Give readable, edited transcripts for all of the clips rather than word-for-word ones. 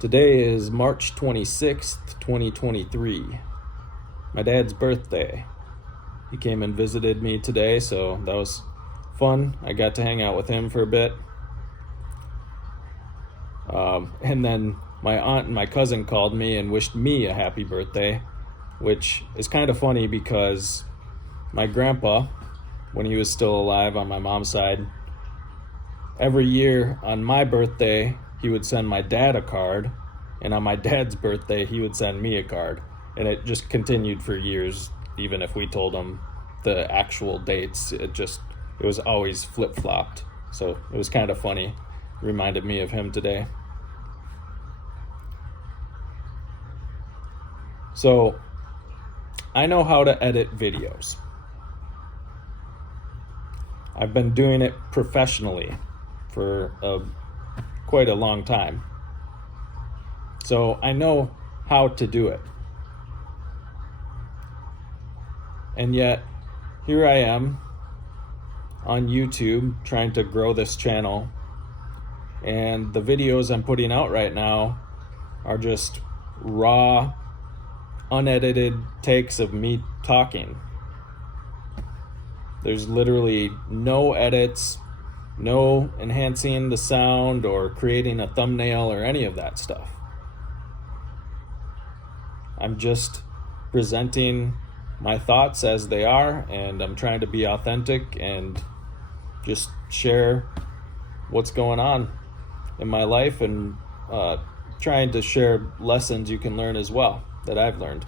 Today is March 26th, 2023. My dad's birthday. He came and visited me today, so that was fun. I got to hang out with him for a bit. And then my aunt and my cousin called me and wished me a happy birthday, which is kind of funny because my grandpa, when he was still alive on my mom's side, every year on my birthday, he would send my dad a card, and on my dad's birthday, he would send me a card. And it just continued for years, even if we told him the actual dates. It was always flip-flopped. So it was kind of funny. Reminded me of him today. So I know how to edit videos. I've been doing it professionally for quite a long time. So I know how to do it. And yet, here I am on YouTube trying to grow this channel. And the videos I'm putting out right now are just raw, unedited takes of me talking. There's literally no edits, no enhancing the sound or creating a thumbnail or any of that stuff. I'm just presenting my thoughts as they are, and I'm trying to be authentic and just share what's going on in my life and trying to share lessons you can learn as well that I've learned.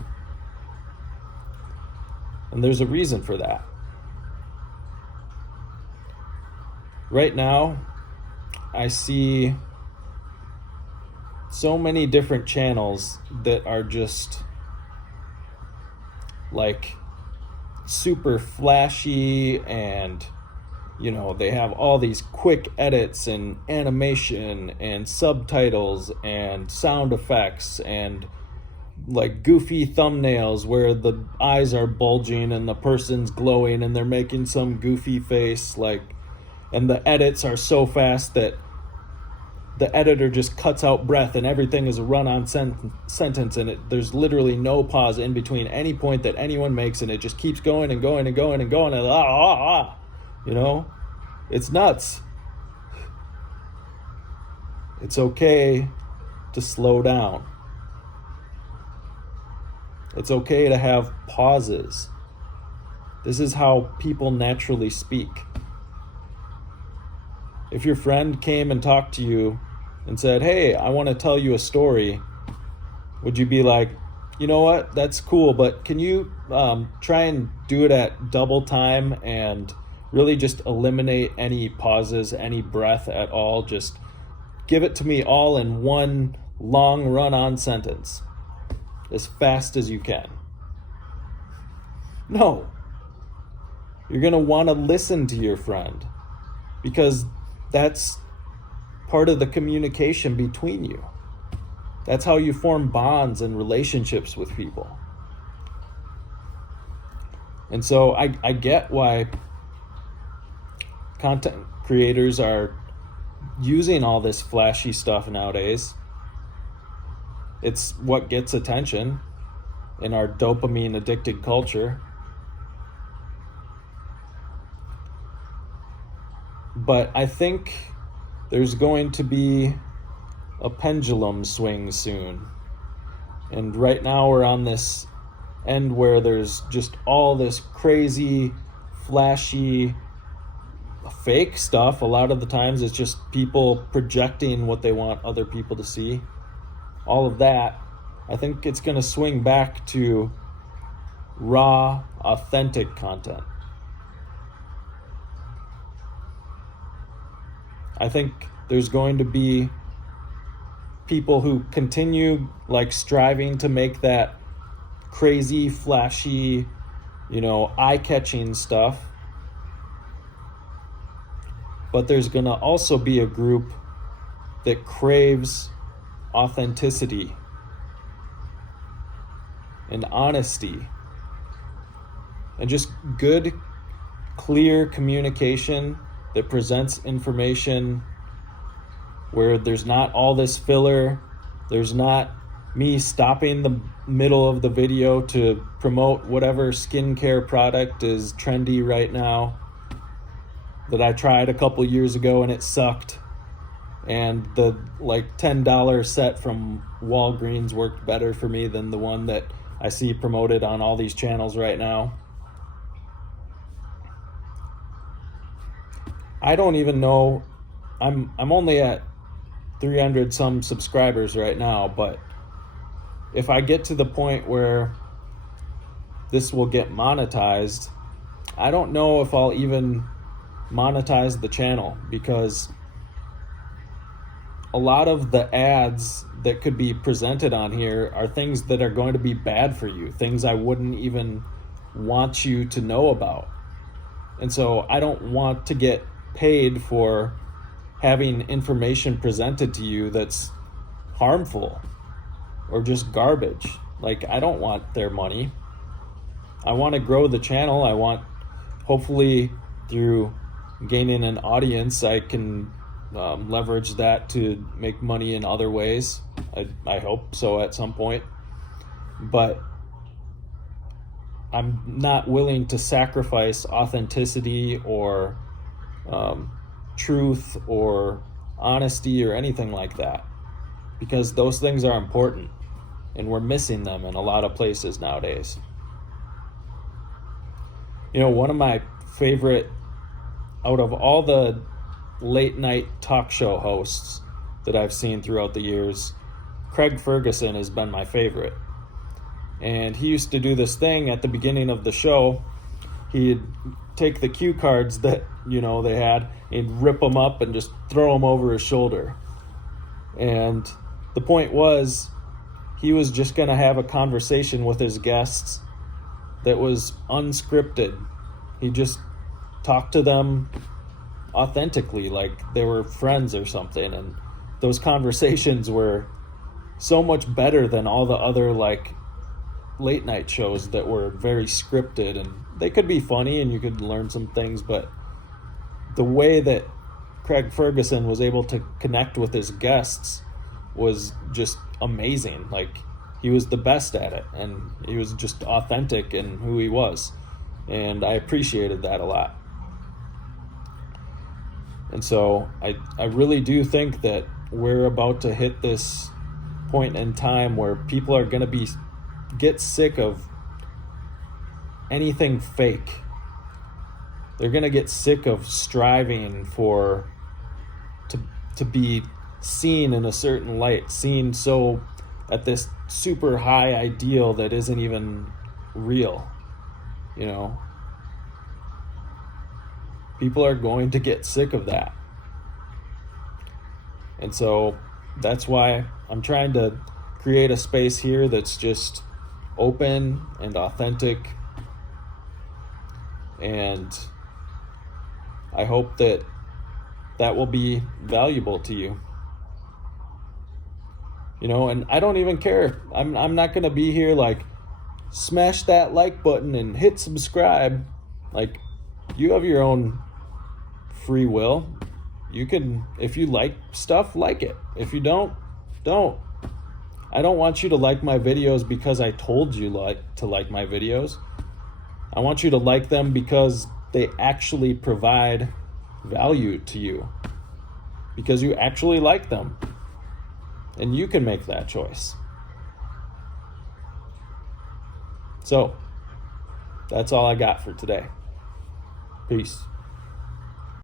And there's a reason for that. Right now, I see so many different channels that are just like super flashy, and they have all these quick edits and animation and subtitles and sound effects and like goofy thumbnails where the eyes are bulging and the person's glowing and they're making some goofy face, and the edits are so fast that the editor just cuts out breath and everything is a run-on sentence, and there's literally no pause in between any point that anyone makes, and it just keeps going and going and going and going, and it's nuts. It's okay to slow down. It's okay to have pauses. This is how people naturally speak. If your friend came and talked to you and said, "Hey, I want to tell you a story," would you be like, "You know what, that's cool, but can you try and do it at double time and really just eliminate any pauses, any breath at all? Just give it to me all in one long run-on sentence, as fast as you can." No. You're going to want to listen to your friend, because that's part of the communication between you. That's how you form bonds and relationships with people. And so I get why content creators are using all this flashy stuff nowadays. It's what gets attention in our dopamine addicted culture. But I think there's going to be a pendulum swing soon. And right now we're on this end where there's just all this crazy, flashy, fake stuff. A lot of the times it's just people projecting what they want other people to see. All of that. I think it's going to swing back to raw, authentic content. I think there's going to be people who continue striving to make that crazy, flashy, eye-catching stuff. But there's going to also be a group that craves authenticity and honesty and just good, clear communication that presents information where there's not all this filler There's not me stopping the middle of the video to promote whatever skincare product is trendy right now that I tried a couple years ago and it sucked. And the like $10 set from Walgreens worked better for me than the one that I see promoted on all these channels right now. I don't even know. I'm only at 300 some subscribers right now, but if I get to the point where this will get monetized, I don't know if I'll even monetize the channel, because a lot of the ads that could be presented on here are things that are going to be bad for you, things I wouldn't even want you to know about. And so I don't want to get paid for having information presented to you that's harmful or just garbage. Like, I don't want their money. I want to grow the channel. I want, hopefully through gaining an audience, I can leverage that to make money in other ways. I hope so at some point. But I'm not willing to sacrifice authenticity or truth or honesty or anything like that, because those things are important and we're missing them in a lot of places nowadays. You know, one of my favorite, out of all the late night talk show hosts that I've seen throughout the years, Craig Ferguson has been my favorite. And he used to do this thing at the beginning of the show. He'd take the cue cards that, they had, he'd rip them up and just throw them over his shoulder. And the point was, he was just going to have a conversation with his guests that was unscripted. He just talked to them authentically, like they were friends or something. And those conversations were so much better than all the other like late night shows that were very scripted, and they could be funny and you could learn some things, but the way that Craig Ferguson was able to connect with his guests was just amazing. Like, he was the best at it, and he was just authentic in who he was, and I appreciated that a lot. And so I really do think that we're about to hit this point in time where people are going to get sick of anything fake. They're going to get sick of striving to be seen in a certain light, seen so at this super high ideal that isn't even real. People are going to get sick of that. And so that's why I'm trying to create a space here that's just open and authentic. And I hope that will be valuable to you. And I don't even care. I'm not going to be here like, smash that like button and hit subscribe. Like, you have your own free will. You can, if you like stuff, like it. If you don't. I don't want you to like my videos because I told you to like my videos. I want you to like them because they actually provide value to you, because you actually like them, and you can make that choice. So that's all I got for today. Peace.